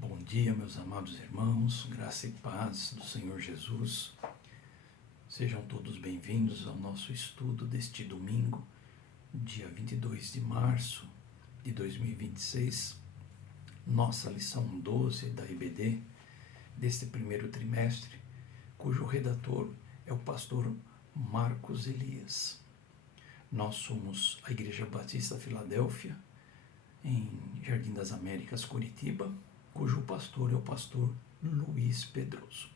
Bom dia, meus amados irmãos, graça e paz do Senhor Jesus. Sejam todos bem-vindos ao nosso estudo deste domingo, dia 22 de março de 2026, nossa lição 12 da IBD, deste primeiro trimestre, cujo redator é o pastor Marcos Elias. Nós somos a Igreja Batista Filadélfia, em Jardim das Américas, Curitiba, cujo pastor é o pastor Luiz Pedroso.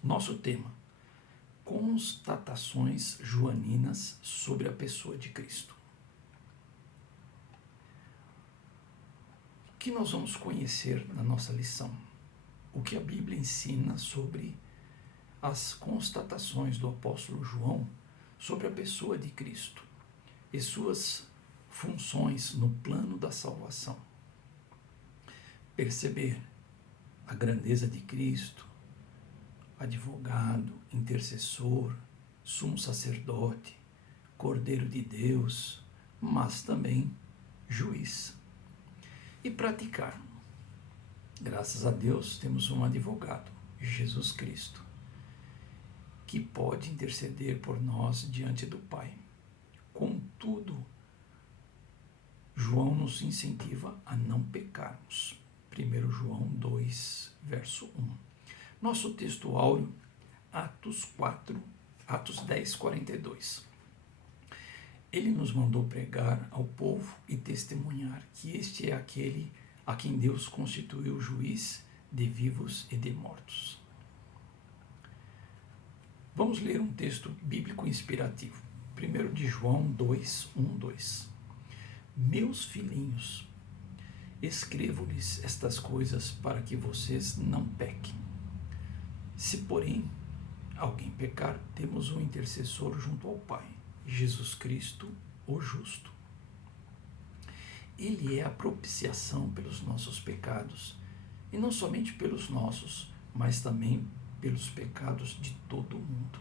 Nosso tema: constatações joaninas sobre a pessoa de Cristo. O que nós vamos conhecer na nossa lição? O que a Bíblia ensina sobre as constatações do apóstolo João sobre a pessoa de Cristo e suas funções no plano da salvação. Perceber a grandeza de Cristo, advogado, intercessor, sumo sacerdote, Cordeiro de Deus, mas também juiz. E praticar. Graças a Deus temos um advogado, Jesus Cristo, que pode interceder por nós diante do Pai. Contudo, João nos incentiva a não pecarmos. 1 João 2, verso 1. Nosso texto áureo, Atos 10, 42. Ele nos mandou pregar ao povo e testemunhar que este é aquele a quem Deus constituiu juiz de vivos e de mortos. Vamos ler um texto bíblico inspirativo. 1 de João 2, 1, 2. Meus filhinhos, escrevo-lhes estas coisas para que vocês não pequem. Se, porém, alguém pecar, temos um intercessor junto ao Pai, Jesus Cristo, o justo. Ele é a propiciação pelos nossos pecados, e não somente pelos nossos, mas também pelos pecados de todo o mundo.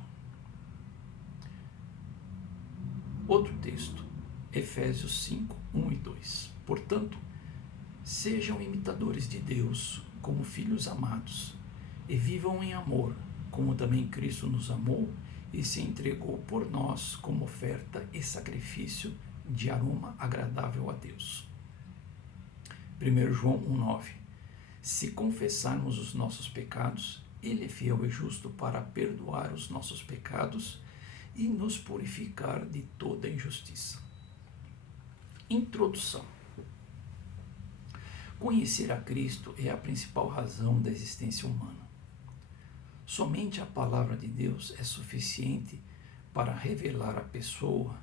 Outro texto, Efésios 5, 1 e 2. Portanto, sejam imitadores de Deus como filhos amados, e vivam em amor, como também Cristo nos amou e se entregou por nós como oferta e sacrifício de aroma agradável a Deus. 1 João 1,9. Se confessarmos os nossos pecados, Ele é fiel e justo para perdoar os nossos pecados e nos purificar de toda injustiça. Introdução. Conhecer a Cristo é a principal razão da existência humana. Somente a palavra de Deus é suficiente para revelar a pessoa,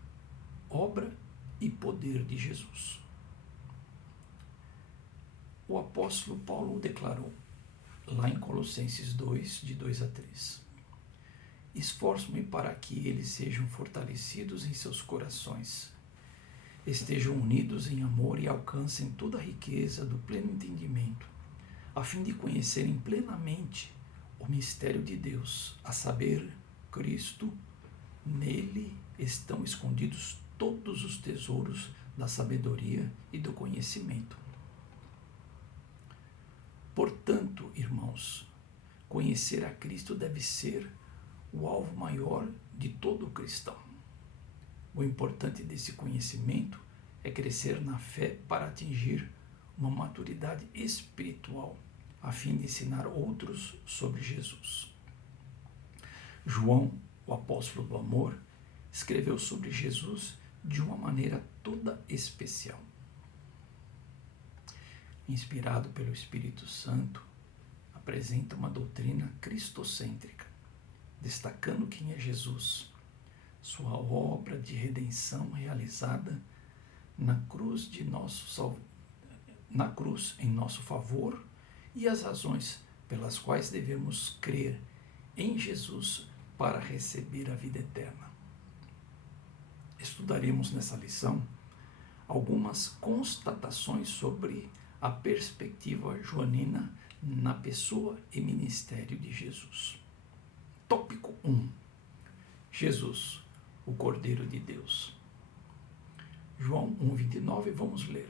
obra e poder de Jesus. O apóstolo Paulo declarou, lá em Colossenses 2, de 2 a 3. Esforço-me para que eles sejam fortalecidos em seus corações, estejam unidos em amor e alcancem toda a riqueza do pleno entendimento, a fim de conhecerem plenamente o mistério de Deus, a saber, Cristo. Nele estão escondidos todos os tesouros da sabedoria e do conhecimento. Portanto, irmãos, conhecer a Cristo deve ser o alvo maior de todo cristão. O importante desse conhecimento é crescer na fé para atingir uma maturidade espiritual, a fim de ensinar outros sobre Jesus. João, o apóstolo do amor, escreveu sobre Jesus de uma maneira toda especial. Inspirado pelo Espírito Santo, apresenta uma doutrina cristocêntrica, destacando quem é Jesus, sua obra de redenção realizada na cruz em nosso favor e as razões pelas quais devemos crer em Jesus para receber a vida eterna. Estudaremos nessa lição algumas constatações sobre a perspectiva joanina na pessoa e ministério de Jesus. Tópico 1. Jesus, o Cordeiro de Deus. João 1,29, vamos ler.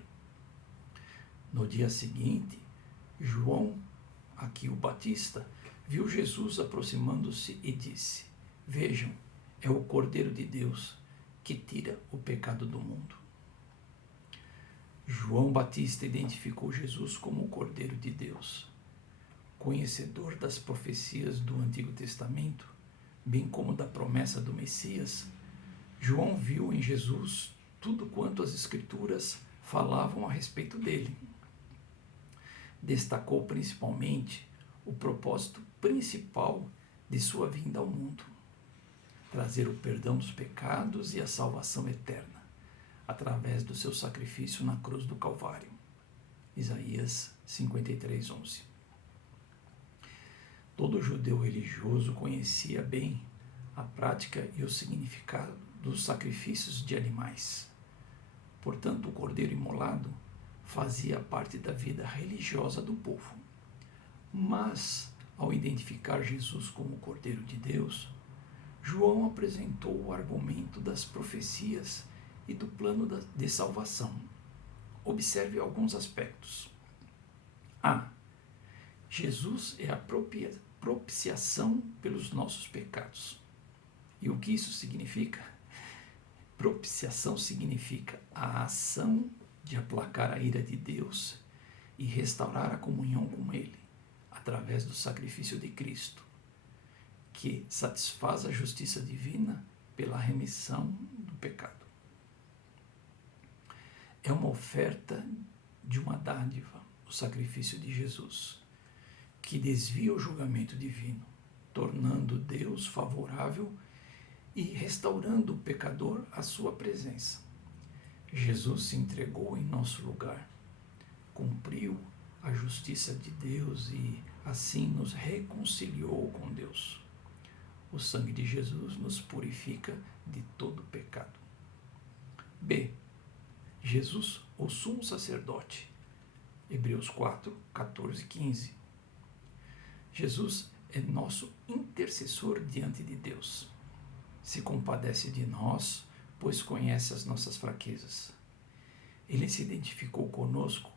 No dia seguinte, João, aqui o Batista, viu Jesus aproximando-se e disse: Vejam, é o Cordeiro de Deus que tira o pecado do mundo. João Batista identificou Jesus como o Cordeiro de Deus. Conhecedor das profecias do Antigo Testamento, bem como da promessa do Messias, João viu em Jesus tudo quanto as Escrituras falavam a respeito dele. Destacou principalmente o propósito principal de sua vinda ao mundo: trazer o perdão dos pecados e a salvação eterna, através do seu sacrifício na cruz do Calvário. Isaías 53:11. Todo judeu religioso conhecia bem a prática e o significado dos sacrifícios de animais. Portanto, o cordeiro imolado fazia parte da vida religiosa do povo. Mas, ao identificar Jesus como o Cordeiro de Deus, João apresentou o argumento das profecias e do plano de salvação. Observe alguns aspectos. A. Jesus é a propiciação pelos nossos pecados. E o que isso significa? Propiciação significa a ação de aplacar a ira de Deus e restaurar a comunhão com Ele, através do sacrifício de Cristo, que satisfaz a justiça divina pela remissão do pecado. É uma oferta de uma dádiva, o sacrifício de Jesus, que desvia o julgamento divino, tornando Deus favorável e restaurando o pecador à sua presença. Jesus se entregou em nosso lugar, cumpriu a justiça de Deus e assim nos reconciliou com Deus. O sangue de Jesus nos purifica de todo pecado. B. Jesus, o sumo sacerdote. Hebreus 4, 14 e 15. Jesus é nosso intercessor diante de Deus. Se compadece de nós, pois conhece as nossas fraquezas. Ele se identificou conosco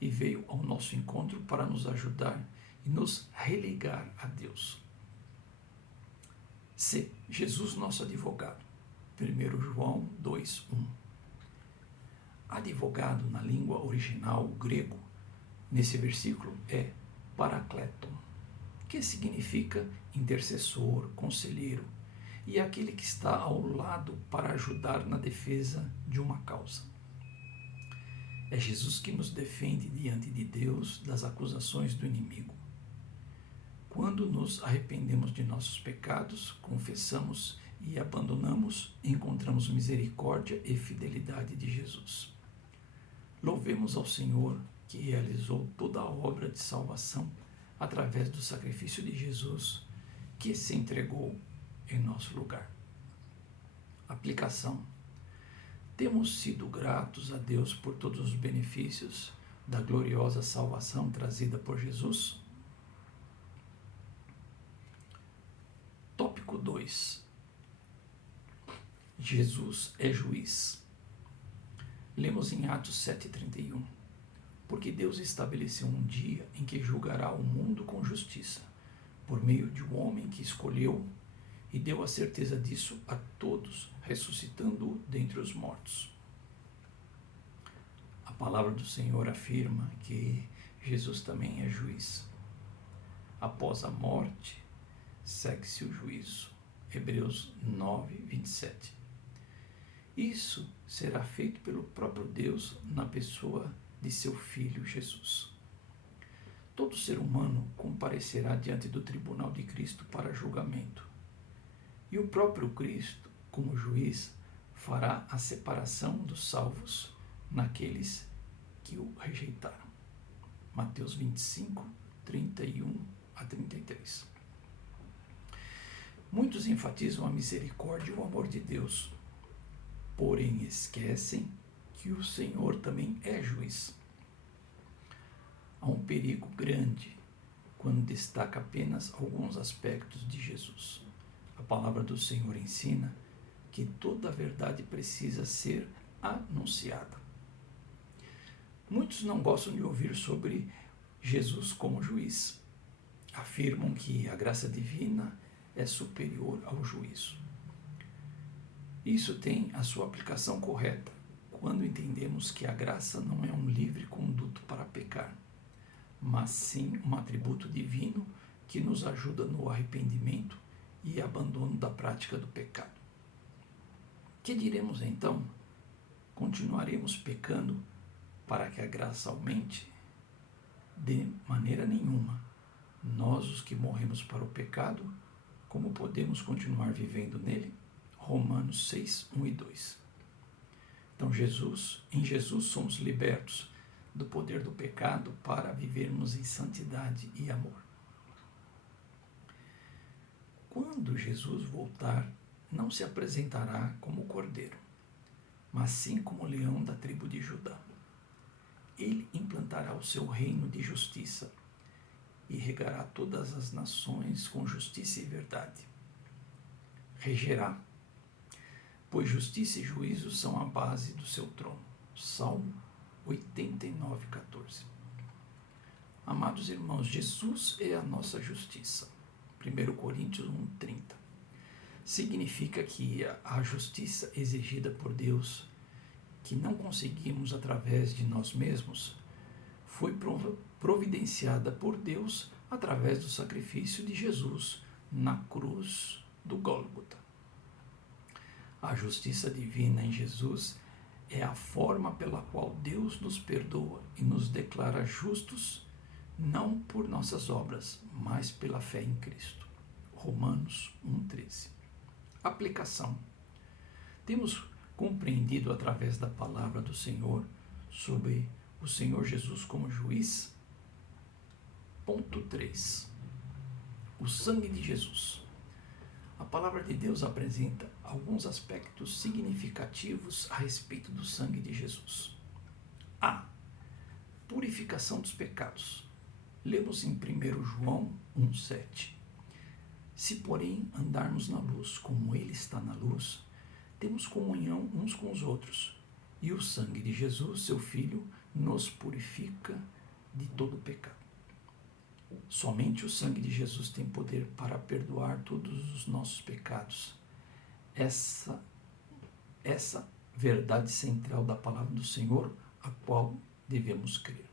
e veio ao nosso encontro para nos ajudar e nos religar a Deus. C. Jesus, nosso advogado. 1 João 2:1. Advogado, na língua original grego, nesse versículo é parakleton, que significa intercessor, conselheiro, e é aquele que está ao lado para ajudar na defesa de uma causa. É Jesus que nos defende diante de Deus das acusações do inimigo. Quando nos arrependemos de nossos pecados, confessamos e abandonamos, encontramos misericórdia e fidelidade de Jesus. Louvemos ao Senhor, que realizou toda a obra de salvação através do sacrifício de Jesus, que se entregou em nosso lugar. Aplicação. Temos sido gratos a Deus por todos os benefícios da gloriosa salvação trazida por Jesus? Tópico 2. Jesus é juiz. Lemos em Atos 7:31. Porque Deus estabeleceu um dia em que julgará o mundo com justiça, por meio de um homem que escolheu, e deu a certeza disso a todos, ressuscitando-o dentre os mortos. A palavra do Senhor afirma que Jesus também é juiz. Após a morte, segue-se o juízo. Hebreus 9:27. Isso será feito pelo próprio Deus na pessoa de seu Filho Jesus. Todo ser humano comparecerá diante do tribunal de Cristo para julgamento. E o próprio Cristo, como juiz, fará a separação dos salvos naqueles que o rejeitaram. Mateus 25, 31 a 33. Muitos enfatizam a misericórdia e o amor de Deus, porém esquecem que o Senhor também é juiz. Há um perigo grande quando destaca apenas alguns aspectos de Jesus. A palavra do Senhor ensina que toda a verdade precisa ser anunciada. Muitos não gostam de ouvir sobre Jesus como juiz. Afirmam que a graça divina é superior ao juízo. Isso tem a sua aplicação correta quando entendemos que a graça não é um livre conduto para pecar, mas sim um atributo divino que nos ajuda no arrependimento e abandono da prática do pecado. Que diremos então? Continuaremos pecando para que a graça aumente? De maneira nenhuma. Nós, os que morremos para o pecado, como podemos continuar vivendo nele? Romanos 6, 1 e 2. Então, em Jesus somos libertos do poder do pecado para vivermos em santidade e amor. Quando Jesus voltar, não se apresentará como cordeiro, mas sim como leão da tribo de Judá. Ele implantará o seu reino de justiça e regará todas as nações com justiça e verdade. Regerá, pois justiça e juízo são a base do seu trono. Salmo 89, 14. Amados irmãos, Jesus é a nossa justiça. 1 Coríntios 1, 30. Significa que a justiça exigida por Deus, que não conseguimos através de nós mesmos, foi providenciada por Deus através do sacrifício de Jesus na cruz do Gólgota. A justiça divina em Jesus é a forma pela qual Deus nos perdoa e nos declara justos, não por nossas obras, mas pela fé em Cristo. Romanos 1,13. Aplicação. Temos compreendido através da palavra do Senhor sobre o Senhor Jesus como juiz? Ponto 3. O sangue de Jesus. A palavra de Deus apresenta alguns aspectos significativos a respeito do sangue de Jesus. A. Purificação dos pecados. Lemos em 1 João 1,7. Se, porém, andarmos na luz, como Ele está na luz, temos comunhão uns com os outros, e o sangue de Jesus, seu Filho, nos purifica de todo pecado. Somente o sangue de Jesus tem poder para perdoar todos os nossos pecados. Essa verdade central da palavra do Senhor, a qual devemos crer.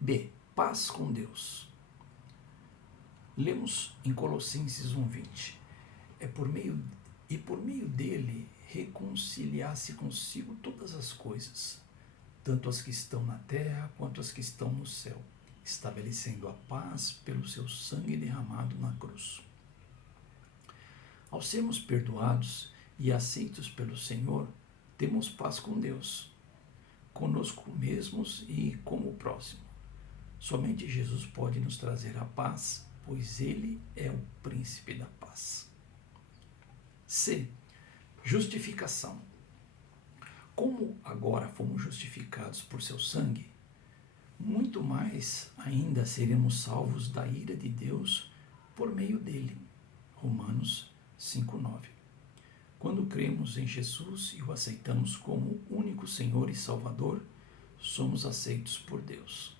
B. Paz com Deus. Lemos em Colossenses 1,20. Por meio dele reconciliar-se consigo todas as coisas, tanto as que estão na terra quanto as que estão no céu, estabelecendo a paz pelo seu sangue derramado na cruz. Ao sermos perdoados e aceitos pelo Senhor, temos paz com Deus, conosco mesmos e com o próximo. Somente Jesus pode nos trazer a paz, pois Ele é o príncipe da paz. C. Justificação. Como agora fomos justificados por seu sangue, muito mais ainda seremos salvos da ira de Deus por meio dele. Romanos 5,9. Quando cremos em Jesus e o aceitamos como único Senhor e Salvador, somos aceitos por Deus.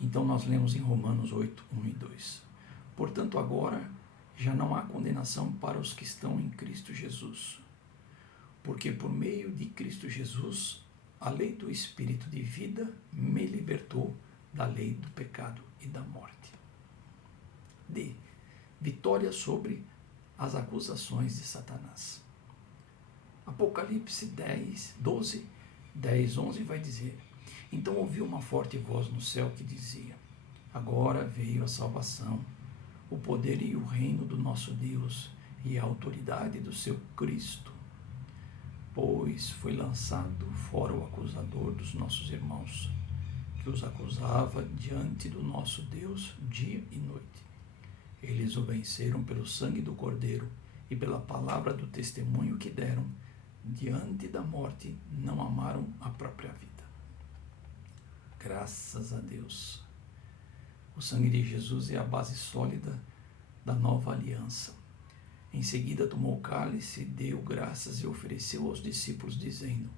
Então nós lemos em Romanos 8, 1 e 2. Portanto, agora já não há condenação para os que estão em Cristo Jesus, porque por meio de Cristo Jesus, a lei do Espírito de vida me libertou da lei do pecado e da morte. D. Vitória sobre as acusações de Satanás. Apocalipse 12, 10, 11 vai dizer: Então ouvi uma forte voz no céu que dizia: Agora veio a salvação, o poder e o reino do nosso Deus e a autoridade do seu Cristo, pois foi lançado fora o acusador dos nossos irmãos, que os acusava diante do nosso Deus dia e noite. Eles o venceram pelo sangue do Cordeiro e pela palavra do testemunho que deram. Diante da morte não amaram a própria vida. Graças a Deus. O sangue de Jesus é a base sólida da nova aliança. Em seguida tomou o cálice, deu graças e ofereceu aos discípulos, dizendo: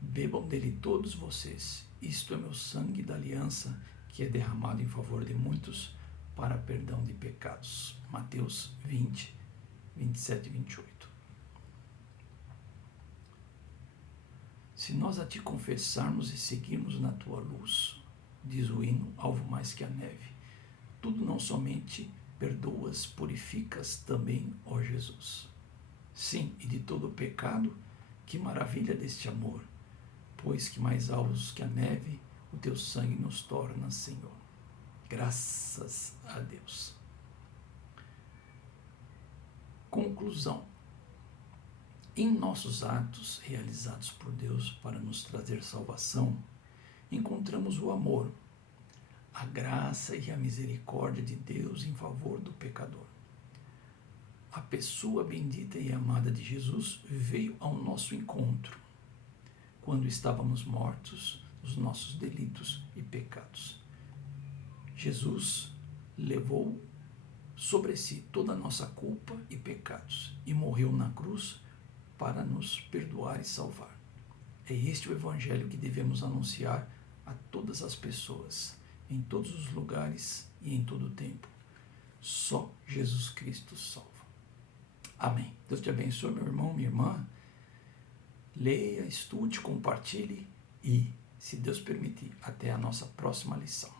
Bebam dele todos vocês. Isto é meu sangue da aliança, que é derramado em favor de muitos para perdão de pecados. Mateus 20, 27 e 28. Se nós a ti confessarmos e seguirmos na tua luz, diz o hino, alvo mais que a neve, tudo não somente perdoas, purificas também, ó Jesus. Sim, e de todo o pecado, que maravilha deste amor, pois que mais alvos que a neve, o teu sangue nos torna, Senhor. Graças a Deus. Conclusão. Em nossos atos realizados por Deus para nos trazer salvação, encontramos o amor, a graça e a misericórdia de Deus em favor do pecador. A pessoa bendita e amada de Jesus veio ao nosso encontro, quando estávamos mortos nos nossos delitos e pecados. Jesus levou sobre si toda a nossa culpa e pecados e morreu na cruz para nos perdoar e salvar. É este o evangelho que devemos anunciar a todas as pessoas, em todos os lugares e em todo o tempo. Só Jesus Cristo salva. Amém. Deus te abençoe, meu irmão, minha irmã. Leia, estude, compartilhe e, se Deus permitir, até a nossa próxima lição.